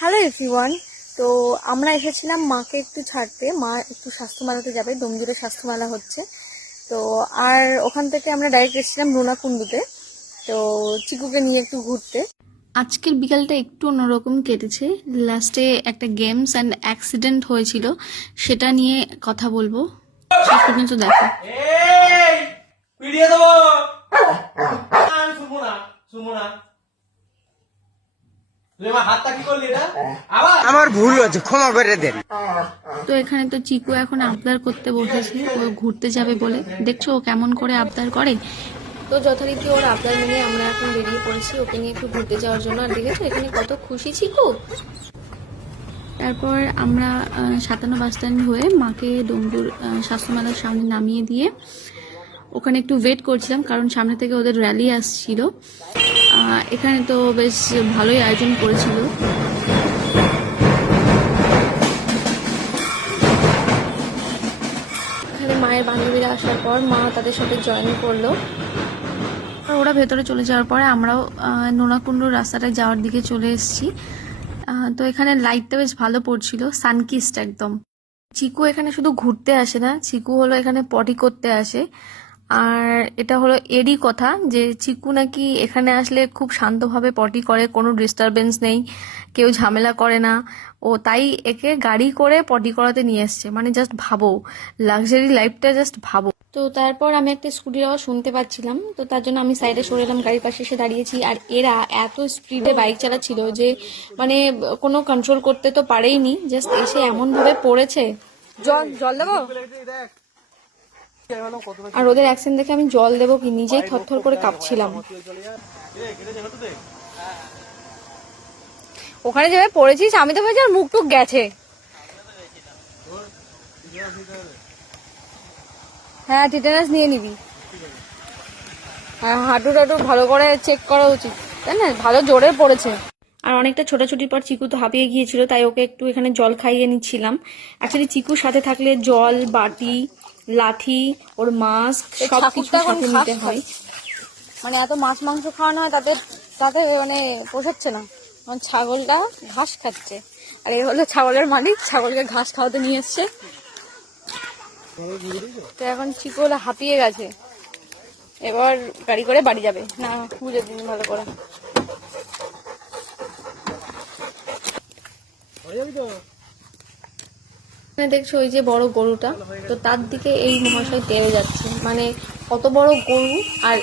Hello everyone. তো আমরা এসেছিলাম মাকে একটু ছাড়তে, মা একটু স্বাস্থ্যমেলাতে যাবে, ডোমজুড়ে স্বাস্থ্যমেলা হচ্ছে। তো আর ওখান থেকে আমরা ডাইরেক্ট এসেছিলাম রুনাকুণ্ডুতে, তো চিকুকে নিয়ে একটু ঘুরতে। আজকের বিকালটা একটু অন্যরকম কেটেছে। লাস্টে একটা গেমস অ্যান্ড অ্যাক্সিডেন্ট হয়েছিল, সেটা নিয়ে কথা বলবো। শেষ পর্যন্ত দেখো। আমার ভুল হয়েছে, ক্ষমা করে দেন। তো এখানে তো চিকু এখন আবদার করতে বসেছে, ও ঘুরতে যাবে বলে। দেখছো ও কেমন করে আবদার করে। তো যথারীতি ওর আবদার মিলিয়ে আমরা এখন বেরিয়ে পড়েছি ওকে নিয়ে একটু ঘুরতে যাওয়ার জন্য। আর দেখেছো এখানে কত খুশি চিকু। তারপর আমরা 57 বাস স্ট্যান্ড হয়ে মাকে ডোমজুর স্বাস্থ্যমেলার সামনে নামিয়ে দিয়ে ওখানে একটু ওয়েট করছিলাম, কারণ সামনে থেকে ওদের র্যালি আসছিল। এখানে তো বেশ ভালোই আয়োজন করেছিল। এখানে মায়ের বান্ধবীরা আসার পর মা তাদের সাথে জয়েন করলো। আর ওরা ভেতরে চলে যাওয়ার পরে আমরাও নোনাকুণ্ডুর রাস্তাটায় যাওয়ার দিকে চলে এসেছি। তো এখানে লাইটটা বেশ ভালো পড়ছিল, সানকিস্ট একদম। চিকু এখানে শুধু ঘুরতে আসে না, চিকু হলো এখানে পটি করতে আসে। আর এটা হলো এরই কথা যে চিকু নাকি এখানে আসলে খুব শান্তভাবে পটি করে, কোনো ডিস্টারবেন্স নেই, কেউ ঝামেলা করে না। ও তাই একে গাড়ি করে পটি করাতে নিয়ে এসছে। মানে জাস্ট ভাবো, লাক্সারি লাইফটা জাস্ট ভাবো। তো তারপর আমি একটা স্কুটির আওয়াজ শুনতে পাচ্ছিলাম, তো তার জন্য আমি সাইডে সরে এলাম, গাড়ির পাশে এসে দাঁড়িয়েছি। আর এরা এত স্পিডে বাইক চালাচ্ছিল যে মানে কোনো কন্ট্রোল করতে তো পারেইনি, জাস্ট এসে এমনভাবে পড়েছে। জল জল দেবো? আর ওদের অ্যাকশন দেখে আমি জল দেবো কি নিজেই থরথর করে কাঁপছিলাম। ওখানে যেভাবে পড়েছিস আমি তো ভেবেছি আর মুখ টুক গেছে। হ্যাঁ, টিটেনাস নিয়ে নিবি। আর হাঁটু টাটু ভালো করে চেক করা উচিত, তাই না? ভালো জোরে পড়েছে। আর অনেকটা ছোটাছুটির পর চিকু তো হাঁপিয়ে গিয়েছিল, তাই ওকে একটু এখানে জল খাইয়ে নিচ্ছিলাম। অ্যাকচুয়ালি চিকুর সাথে থাকলে জল, বাটি, লাঠি, ওর মাস্ক সবকিছু সাথে নিতে হয়। মানে এত মাছ মাংস খাওয়ানো হয় তাতে তাতে মানে পোষাচ্ছে না। কারণ ছাগলটা ঘাস খাচ্ছে, আর এ হলো ছাগলের মালিক, ছাগলকে ঘাস খাওয়াতে নিয়ে এসছে। তো এখন চিকু হলো হাঁপিয়ে গেছে, এবার গাড়ি করে বাড়ি যাবে। না বুঝে দিন ভালো করে। দেখছো ওই যে বড় গরুটা, তো তার দিকে এই মহাশয় তেড়ে যাচ্ছে। মানে কত বড় গরু আর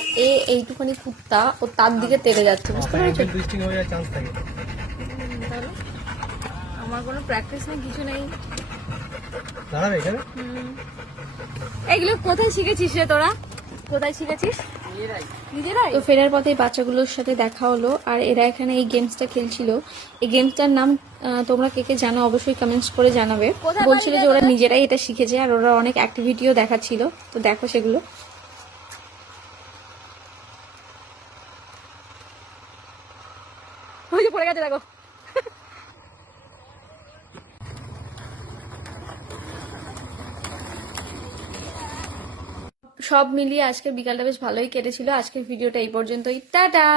এইটুখানি কুত্তা, ও তার দিকে তেড়ে যাচ্ছে, বুঝতে পেরেছো? আমার কোনো প্র্যাকটিস নেই, কিছু নেই। এগুলো কোথায় শিখেছিস রে তোরা? কোথায় শিখেছিস? নিজেরাই। তো ফেরার পথে বাচ্চাগুলোর সাথে দেখা হলো, আর এরা এখানে এই গেমসটা খেলছিল। এই গেমসটার নাম তোমরা কে কে জানো অবশ্যই কমেন্টস করে জানাবে। বলছিল যে ওরা নিজেরাই এটা শিখেছে, আর ওরা অনেক অ্যাক্টিভিটিও দেখাচ্ছিল। তো দেখো সেগুলো। ওই যে পড়ে গেছে দেখো। সব মিলিয়ে আজকের বিকালটা বেশ ভালোই কেটেছিল। আজকের ভিডিওটা এই পর্যন্তই। টাটা।